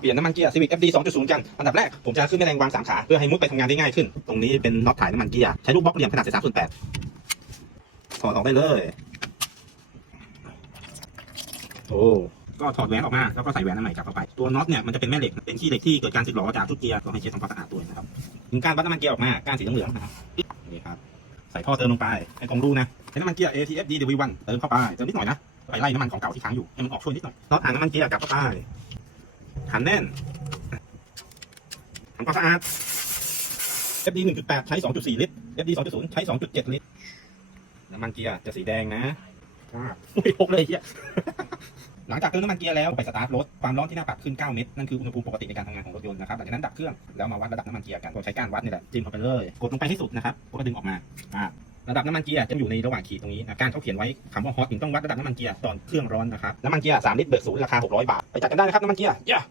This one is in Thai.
เปลี่ยนน้ำมันเกียร์ Civic FD 2.0กัน อันดับแรกผมจะขึ้นแม่แรงวาง3ขา เพื่อให้มุดไปทำงานได้ง่ายขึ้น ตรงนี้เป็นน็อตถ่ายน้ำมันเกียร์ ใช้ลูกบล็อกเหลี่ยมขนาด3ส่วน8ถอดออกได้เลย โอ้ก็ถอดแหวนออกมาแล้วก็ใส่แหวนอันใหม่กลับเข้าไป ตัวน็อตเนี่ยมันจะเป็นแม่เหล็กเป็นขี้เหล็กที่เกิดการสึกหรอจากชุดเกียร์ต้องให้เช็ดทำความสะอาดด้วยนะครับถึงการวัดน้ำมันเกียร์ออกมาก้านสีเหลืองนะครับนี่ครับใส่ท่อเติมลงไปให้ตรงรูนะใช้น้ำมันเกียร์ ATF DW1 เติมเข้าไปเติมนิดหน่อยนะไปไล่น้ำมันของเก่าที่ค้างอยู่ให้มันออกช่วยนิดหน่อยน็อตอ่างน้ำมันเกียร์กลับเข้าไป ขันแน่นทำความสะอาด FD 1.8 ใช้ 2.4 ลิตร FD 2.0 ใช้ 2.7 ลิตร น้ำมันเกียร์จะสีแดงนะอ่าไม่พกเลยเฮียหลังจากเติมน้ำมันเกียร์แล้วไปสตาร์ทรถ ความร้อนที่หน้าปัดขึ้น 9 เมตร นั่นคืออุณหภูมิปกติในการทำงานของรถยนต์นะครับ หลังจากนั้นดับเครื่อง แล้วมาวัดระดับน้ำมันเกียร์กันโดยใช้การวัดนี่แหละ จิ้มเข้าไปเลย กดลงไปให้สุดนะครับก็ดึงออกมาอ่าระดับน้ำมันเกียร์จะอยู่ในระหว่างขีดตรงนี้นะการเขาเขียนไว้คำว่าฮอตถึงต้องวัดระดับน้ำมันเกียร์ตอนเครื่องร้อนนะครับ น้ำมันเกียร์3ลิตรเบิกศูนย์ราคา 600 บาท ไปจัดกันได้นะครับน้ำมันเกียร์ yeah